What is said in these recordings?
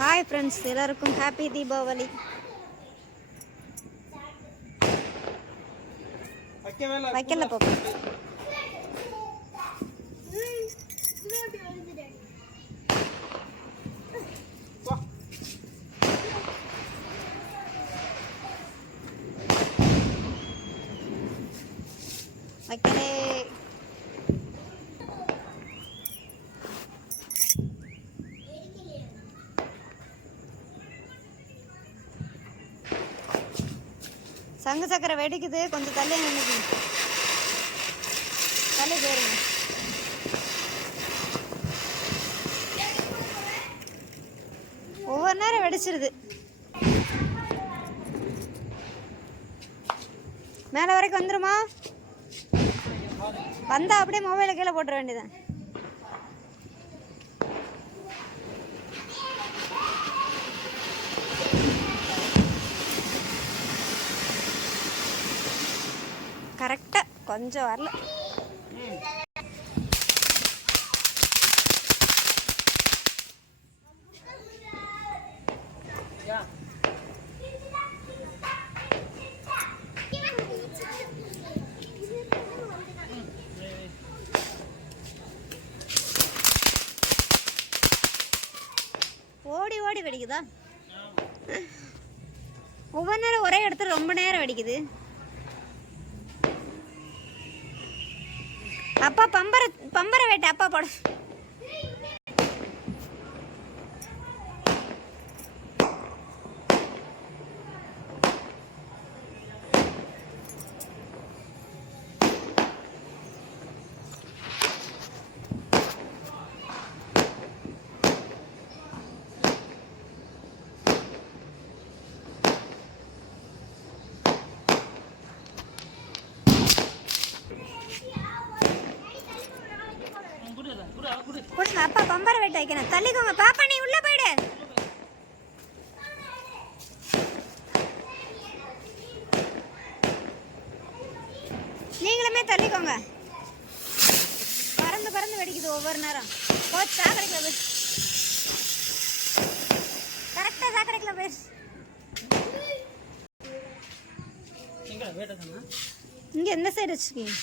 Hi friends எல்லாருக்கும் happy Deepavali. வைக்கல பாப்பா வைக்கலே. சங்கு சக்கரை வெடிக்குது. கொஞ்சம் தள்ளி நினைக்கு தள்ளி போயிருங்க ஒவ்வொரு நேரம் வெடிச்சிருது. மேலே வரைக்கும் வந்துருமா? வந்தா அப்படியே மொபைலை கீழே போட்டுற வேண்டியதான் கரெக்டாக கொஞ்சம் வரல. ஓடி ஓடி வெடிக்குதா? ஒவ்வொரு நேரம் ஒரே இடத்துல ரொம்ப நேரம் வெடிக்குது. அப்பா பம்பர பம்பர வேட்டை அப்பா போட குடு, குடு, குடு. கொடுங்க அப்பா பம்பர வேட்டை வைக்கணும் தள்ளிக்கோங்க பாப்பா நீ உள்ள போயிடு. நீங்களுமே தள்ளிக்கோங்க. பறந்து பறந்து வெடிக்குது ஒவ்வொரு நேரம். போ சாக்கடைக்குள்ள போய். கரெக்டாக சாக்கடைக்குள்ள போய்? இங்கே எந்த சைடு வச்சுருக்கீங்க?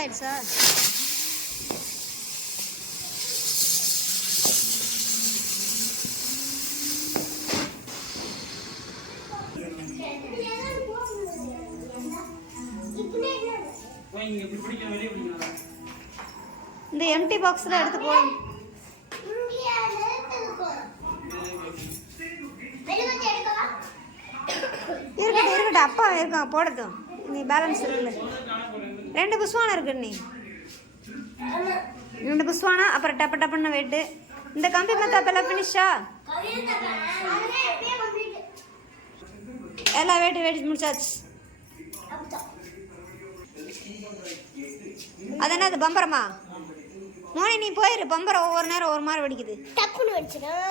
ஆயிடுச்சா பிடிக்கணும். இந்த எம்டி பாக்ஸில் எடுத்து போடும் இருக்கட்டும் இருக்கட்டும். அப்பா இருக்கான் போடட்டும். நீ பேலன்ஸ் இருக்குல்ல ரெண்டு புஷ்வானம் இருக்கு நீ ரெண்டு புஷ்வானா அப்புறம் டப்ப டப்புன்னு வெயிட்டு இந்த கம்பி மத்தாப்பெல்லாம் ஃபினிஷா எல்லா வெயிட்டு வெடிச்சு முடிச்சாச்சு. அது என்னது பம்பரமா? மோனி நீ போயிரு பம்பரம் ஒவ்வொரு நேரம் ஒரு மாதிரி வெடிக்குது. டக்குன்னு வெடிச்சிடும்.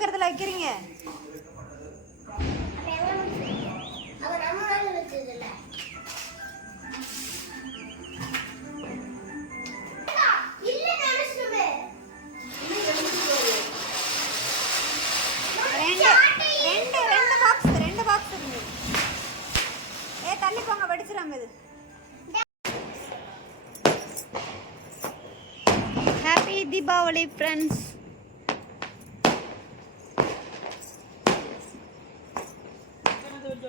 இருக்கு. வைக்கிறீங்க தள்ளி போங்க வெடிச்சிடாம இது. ஹாப்பி தீபாவளி ஃப்ரெண்ட்ஸ்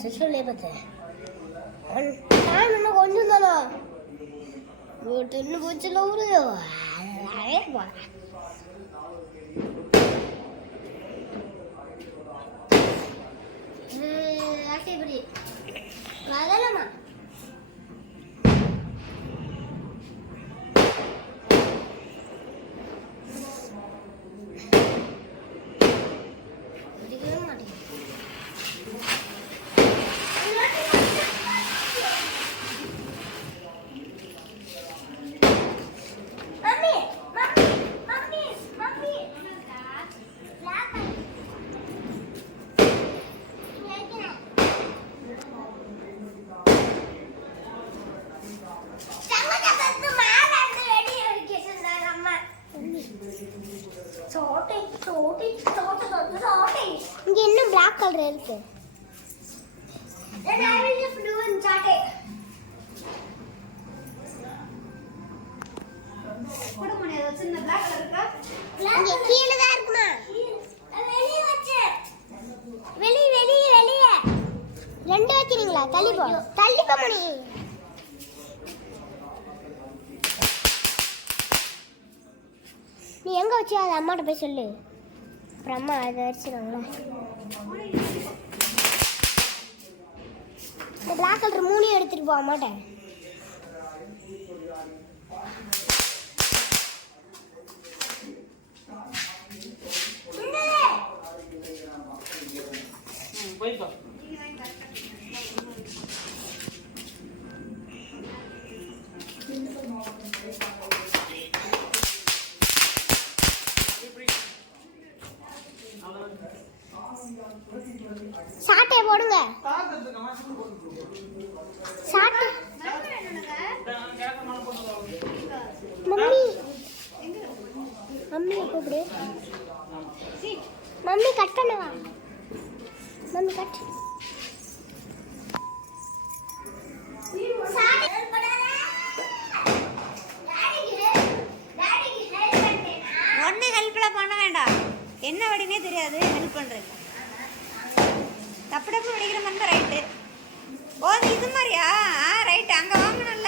சிசுலே லேபத்தை நான் இன்னும் கொஞ்சம் தானோ டென்னு பூச்சில் ஊருதோ அதே பிளாக் கலர் இருக்கு Then I will just do in சாட்டை கொடுக்க முடியாது சின்ன பிளாக் இருக்கா? இங்க கீழ தான் இருக்குமா? வெளிய வச்சேன் வெளிய வெளிய வெளிய. ரெண்டு வைக்கிறீங்களா? தள்ளி போ. தள்ளி போ மணி. நீ எங்க வச்சு அது அம்மாட்ட போய் சொல்லு. அப்புறம் அம்மா அதை வச்சுருவாங்களே இந்த பிளாக் கலர் மூணையும் எடுத்துட்டு போக மாட்டேன். ம் போய்க்கோ மம்மி மம்மி கட் பண்ணவா? மம்மி கட் ஒன்று ஹெல்ப்லாம் பண்ண வேண்டாம். என்ன வடினே தெரியாது. ஹெல்ப் பண்ணுறேன் தப்பு டப்பு வடிக்கிற மாதிரி தான் ரைட்டு ஓ இது மாதிரியா? ஆ ரைட்டு அங்கே வாங்கணும்